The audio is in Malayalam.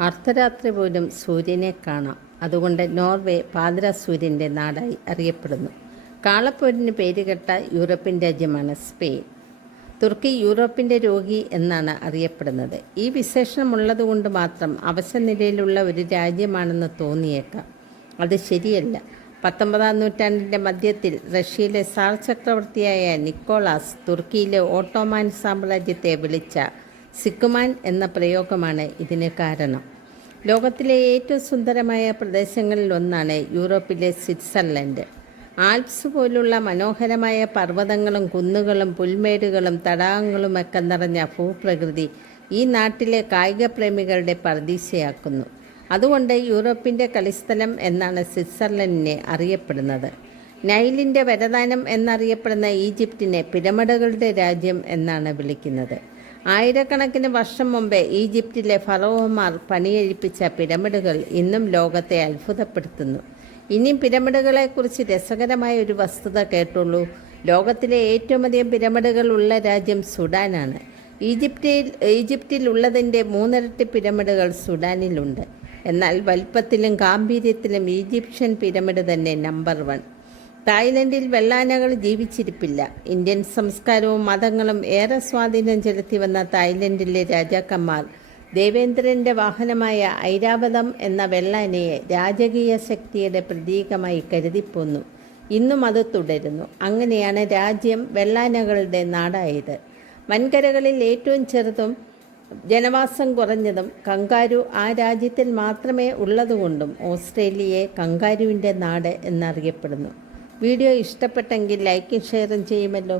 അർദ്ധരാത്രി പോലും സൂര്യനെ കാണാം. അതുകൊണ്ട് നോർവേ പാതിര സൂര്യന്റെ നാടായി അറിയപ്പെടുന്നു. കാളപ്പോരിന് പേരുകെട്ട യൂറോപ്യൻ രാജ്യമാണ് സ്പെയിൻ. തുർക്കി യൂറോപ്പിന്റെ രോഗി എന്നാണ് അറിയപ്പെടുന്നത്. ഈ വിശേഷണമുള്ളതുകൊണ്ട് മാത്രം അവശനിലയിലുള്ള ഒരു രാജ്യമാണെന്ന് തോന്നിയേക്കാം. അത് ശരിയല്ല. പത്തൊമ്പതാം നൂറ്റാണ്ടിന്റെ മധ്യത്തിൽ റഷ്യയിലെ സാർ ചക്രവർത്തിയായ നിക്കോളാസ് തുർക്കിയിലെ ഓട്ടോമാൻ സാമ്രാജ്യത്തെ വിളിച്ച സിക്കുമാൻ എന്ന പ്രയോഗമാണ് ഇതിന് കാരണം. ലോകത്തിലെ ഏറ്റവും സുന്ദരമായ പ്രദേശങ്ങളിൽ ഒന്നാണ് യൂറോപ്പിലെ സ്വിറ്റ്സർലൻഡ്. ആൽപ്സ് പോലുള്ള മനോഹരമായ പർവതങ്ങളും കുന്നുകളും പുൽമേടുകളും തടാകങ്ങളുമൊക്കെ നിറഞ്ഞ ഭൂപ്രകൃതി ഈ നാട്ടിലെ കായിക പ്രേമികളുടെ പ്രതീക്ഷയാക്കുന്നു. അതുകൊണ്ട് യൂറോപ്പിന്റെ കളിസ്ഥലം എന്നാണ് സ്വിറ്റ്സർലൻഡിനെ അറിയപ്പെടുന്നത്. നൈലിന്റെ വരദാനം എന്നറിയപ്പെടുന്ന ഈജിപ്തിനെ പിരമിഡുകളുടെ രാജ്യം എന്നാണ് വിളിക്കുന്നത്. ആയിരക്കണക്കിന് വർഷം മുമ്പേ ഈജിപ്തിലെ ഫറോഹമാർ പണിയെഴുപ്പിച്ച പിരമിഡുകൾ ഇന്നും ലോകത്തെ അത്ഭുതപ്പെടുത്തുന്നു. ഇനി പിരമിഡുകളെക്കുറിച്ച് രസകരമായ ഒരു വസ്തുത കേട്ടുള്ളൂ. ലോകത്തിലെ ഏറ്റവും അധികം പിരമിഡുകൾ ഉള്ള രാജ്യം സുഡാനാണ്. ഈജിപ്തിൽ ഉള്ളതിന്റെ മൂന്നിരട്ടി പിരമിഡുകൾ സുഡാനിലുണ്ട്. എന്നാൽ വലിപ്പത്തിലും ഗാംഭീര്യത്തിലും ഈജിപ്ഷ്യൻ പിരമിഡ് തന്നെ നമ്പർ വൺ. തായ്ലൻഡിൽ വെള്ളാനകൾ ജീവിച്ചിരിപ്പില്ല. ഇന്ത്യൻ സംസ്കാരവും മതങ്ങളും ഏറെ സ്വാധീനം ചെലുത്തി വന്ന തായ്ലൻഡിലെ രാജാക്കന്മാർ ദേവേന്ദ്രന്റെ വാഹനമായ ഐരാവതം എന്ന വെള്ളാനയെ രാജകീയ ശക്തിയുടെ പ്രതീകമായി കരുതിപ്പോന്നു. ഇന്നും അത് തുടരുന്നു. അങ്ങനെയാണ് രാജ്യം വെള്ളാനകളുടെ നാടായത്. വൻകരകളിൽ ഏറ്റവും ചെറുതും ജനവാസം കുറഞ്ഞതും കങ്കാരു ആ രാജ്യത്തിൽ മാത്രമേ ഉള്ളതുകൊണ്ടും ഓസ്ട്രേലിയയെ കങ്കാരുവിന്റെ നാട് എന്നറിയപ്പെടുന്നു. വീഡിയോ ഇഷ്ടപ്പെട്ടെങ്കിൽ ലൈക്കും ഷെയറും ചെയ്യുമല്ലോ.